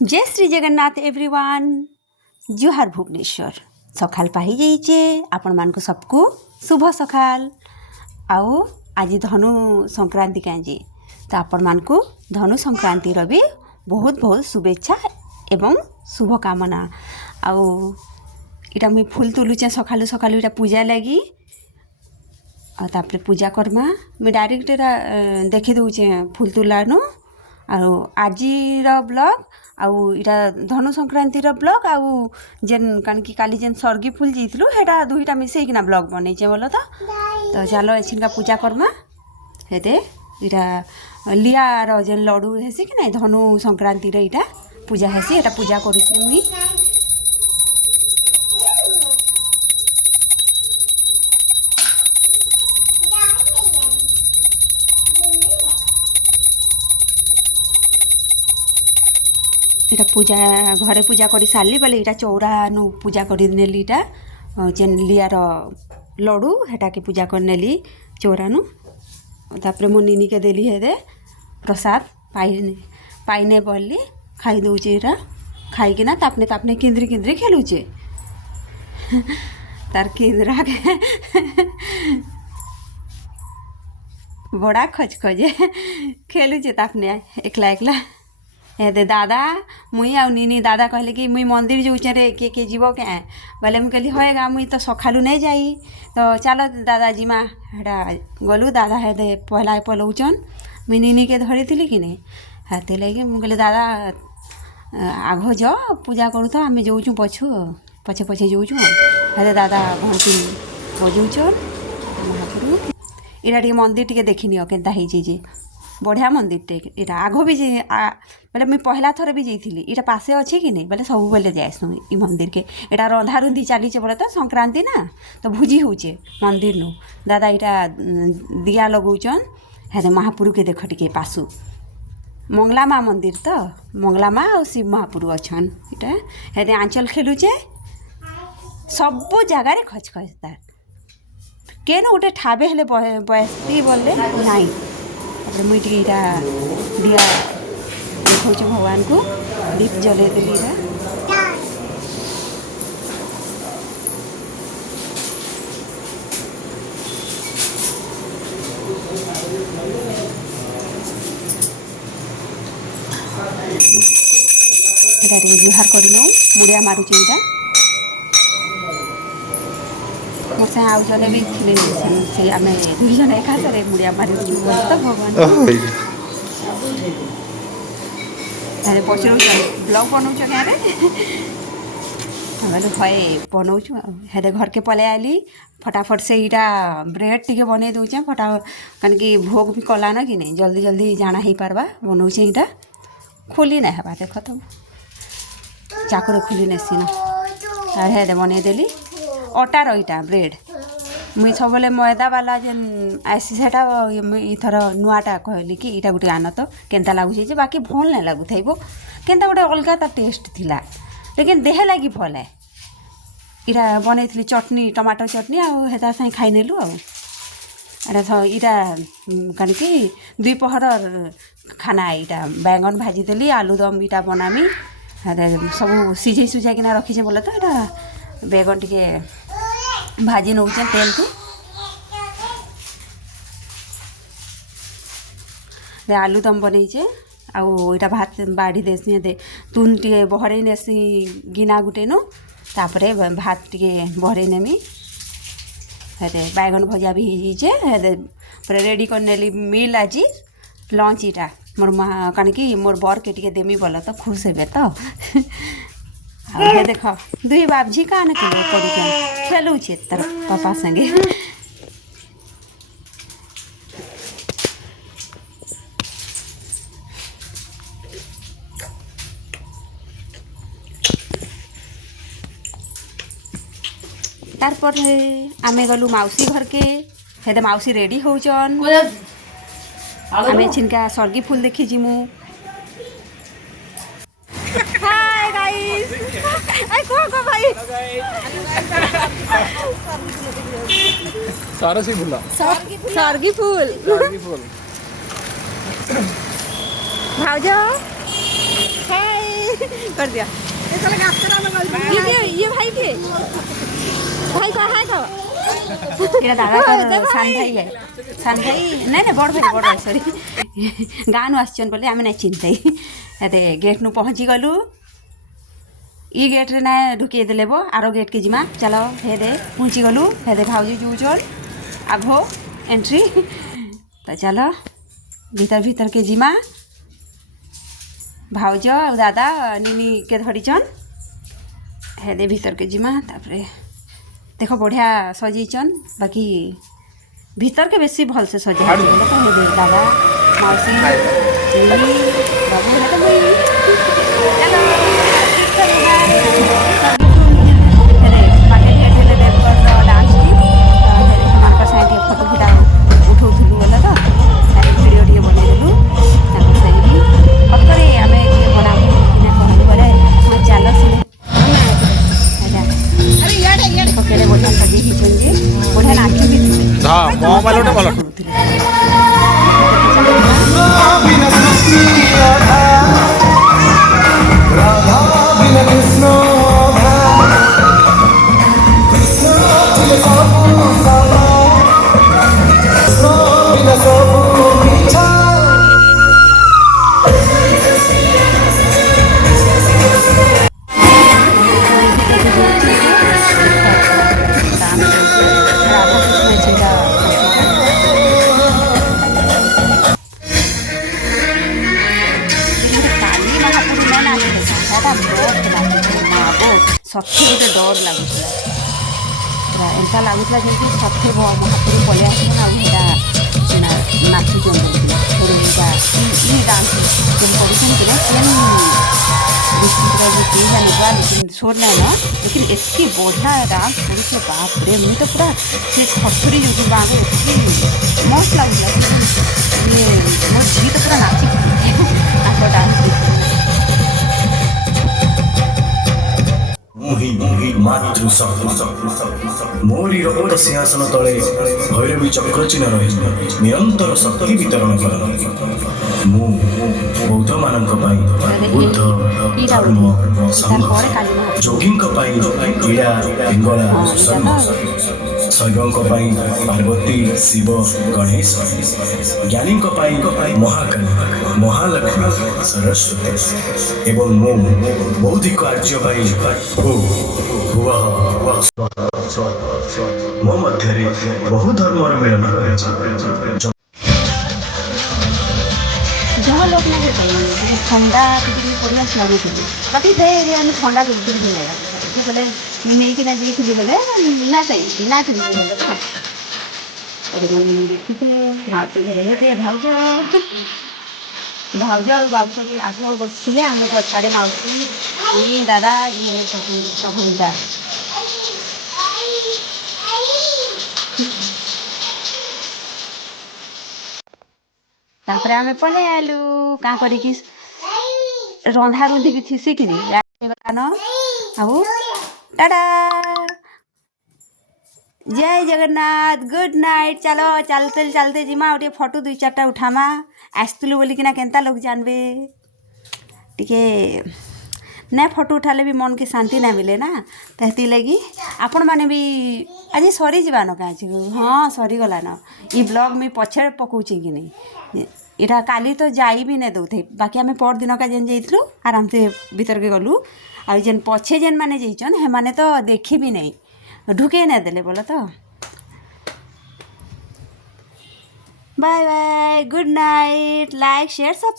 जय श्री जगन्नाथ एवरीवन। जुहार भुवनेश्वर। सकाल पाही जाइए आपण मान सबको शुभ सकाल। आओ आज धनु संक्रांति कहीं तो आपण मान धनु संक्रांति भी बहुत बहुत शुभेच्छा एवं शुभकामना। आओ इटा मुई फूल तुलुचे सकालू सकालू इटा पूजा लगी तापर पूजा करमा मुई डायरेक्ट देखी दूचे फूल तुलानु। आउ आजिर ब्लॉग आउ इटा धनु संक्रांति ब्लॉग आउ जेन कण कि काली जेन सर्गी फूल जाइलु हेटा दुईटा मिसेकिना ब्लॉग बनैचे बोल तो चलो एछिनका पूजा करमा। हेते इटा लियार जेन लड्डू हेसी कि नहीं धनु संक्रांति इटा पूजा हेसी एटा पूजा करुचे मुई। इटा पूजा घरे पूजा कर सारी बोले इटा चौरा नु पूजा कर नेली इटा जेन लियार लड्डू हेटा के पूजा कर नेली चौरा नु। तापर मो नीनी के देली हेदे प्रसाद पाइने बोली खाई दौचे इटा खाईकिना तापने तापने किंद्री किंद्री खेलुचे तार किंद्रा के बड़ा खच खजे खेलुचे तापने एकला एकला। हेदे दादा मुई आ नीनी दादा कहले कि मुई मंदिर जाऊचे रे के जीव क्या बोले मुझे कहली होएगा मुई तो सकालू नहीं जाई तो चलो दादा जीमा हेटा गलु। दादा हेदे पहला पलौचन मुई नीनी के धरी थी कि नहीं हाथी लगे मुझे दादा आग जा पूजा करू तो आम जाऊँ पछु पछे पछे जाऊँ हेदे दादा घंटी बजौचन महाप्रभु इटा टे मंदिर टे देखनी केन्ता हो बढ़िया मंदिर टे इटा आग भी बोले मुई पहला थर भी जाइली इटा पासे अच्छे कि नहीं बोले सब बेले जाएसु ई मंदिर के इटा रंधा रुंधी चलीचे बोले तो संक्रांति ना तो भुजी होचे मंदिर नु। दादा इटा दिया लगौचन हेदे महापुरु के देख टिके पासु मंगला माँ मंदिर तो मंगला माँ और शिव महापुरु अच्छन इटा हेदे आंचल खेलुचे सब जगार खच खच तार केन गोटे ठाबे हेले बसती बोले नाई। तापर मुई टे इटा दिया देखो भगवान को दीप जले देली इटा जुहार कर मुड़िया मारुचे इटा मोर से आउ जने भी थे से आम दुई जन एका सारे मुड़िया मारी तो भगवान अरे पचर ब्लॉग बनाऊँ क्या मैंने भए बनाऊँ हेदे घर के पले आली फटाफट से इटा ब्रेड टी बन दूचे फटा कन कि भोग भी कला ना कि नहीं जल्दी जल्दी जाना ही पार्बा बनाऊे इटा खोली ना हेबा देख तो चाकुरे खोली नेसी ना हेदे बनईदेली अटार इटा ब्रेड मुई सब मैदा वाला जेन आसी सेटा इथर नुआटा कहली कि इटा गोटे आन तो केन्ता लगुचे बाकी भल नहीं लगुथ केन्ता गोटे अलग तार टेस्ट थिला लेकिन देह लगी भल है इटा बनई चटनी टमाटर चटनी आता साई खाई नेलु आटा इटा कण कि दुई पहर खाना इटा बैंगन भाजी देली आलूदम इटा बनामी सब सिझे सुझा किना रखीचे बोले तो इटा बैगन टे भाजी नौचे तेल को आलूदम बनईचे आटा भात बाढ़ी देसी दे तुन टे बहरे नेसी गिना गुटे नु तापर भात टे बहरे नेमी हेदे बैगन भजा भी होइचे पूरा रेडी कर नेली मिल आज लंच इटा मोर माँ कण कि मोर बर के टे देमी बोला तो खुश हे तो देख दुई बाबजी का खेलुचे तार पापा संगे तारपर आमे गलु मौसी घर के हेदे मौसी रेडी होचन आमे छिनका सर्गी फूल देखी जिमु। हाय गाइस आई को भाई सारा सी फूल सर्गी फूल भाउज हाय कर दिया ये भाई के भाई का हाय खाओ ये दादा का सान भाई है सान भाई नहीं बड़ भाई सॉरी गाँव आसन बोले आम नहीं चिन्हताई ये गेट नु पहुँची गलु ई गेट रे ना ढुके देले बो आरो गेट के जिमा चलो हे दे पहुँची गलु हे दे भाउजी जूचल आघो एंट्री तो चलो भीतर भीतर के जिमा भाउज दादा निनी के धरीचन हे दे भीतर के जिमा तापरे देख बढ़िया सजैचन बाकी भीतर के बेसी भल से सजा दादा मौसी बाबू है तो सत्य गोटे डर लगुला एंता लगुला जमी सत्य महापुर पलि आसा नाचुचन डांस लेकिन छोड़ ना लेकिन एति बढ़िया डांस कर बाप रे मुझे तो पूरा से सथुरी जो बांगे मस्त लगुला ये मो झी तो पूरा नाची डांस मातृ मोरी रक्त सिंहासन तले भैरवी चक्र चिन्ह रही निरंतर शक्ति वितरण कर बौद्ध मानक बुद्ध धर्म संघ जोगी क्रीड़ा पिंगला शैवों पार्वती शिव गणेश ज्ञानी महाकाली महालक्ष्मी सरस्वती एवं बौद्धिक आर्य भाई मो मध्य बहु धर्म मिलन जहाँ लोग नहीं ठंडा बढ़िया लगे बाकी ठंडा बोले नहीं कि देखी बोले ना चाहिए ना भाज भाज बाबू आग बसते आम छाड़े माउसी दादा ये सब तापर आम पलि आलु क्या कर रंधा रुंधी भी थी कि आउ टाटा जय जगन्नाथ गुड नाइट चलो चलते चलते जिमा और फोटो 2-4टा उठामा आसलु बोलिकिना केन्ता लोग जानबे टिके ना फोटो उठाले भी मन के शांति ना मिले ना तो लगी आपण मैंने भी आज सरी जान क्या हाँ सरीगलान ये ब्लॉग में पछे पकाऊँ कि नहीं इटा काली तो जाई भी नहीं दौथे बाकी आम पर दिन का जेन जाइलु आराम से भीतर के गलु आ जेन पछे जेन मैंने जाइछन हे माने तो देखी भी नहीं ढुके नहीं देले बोला तो bye bye good night like share subscribe.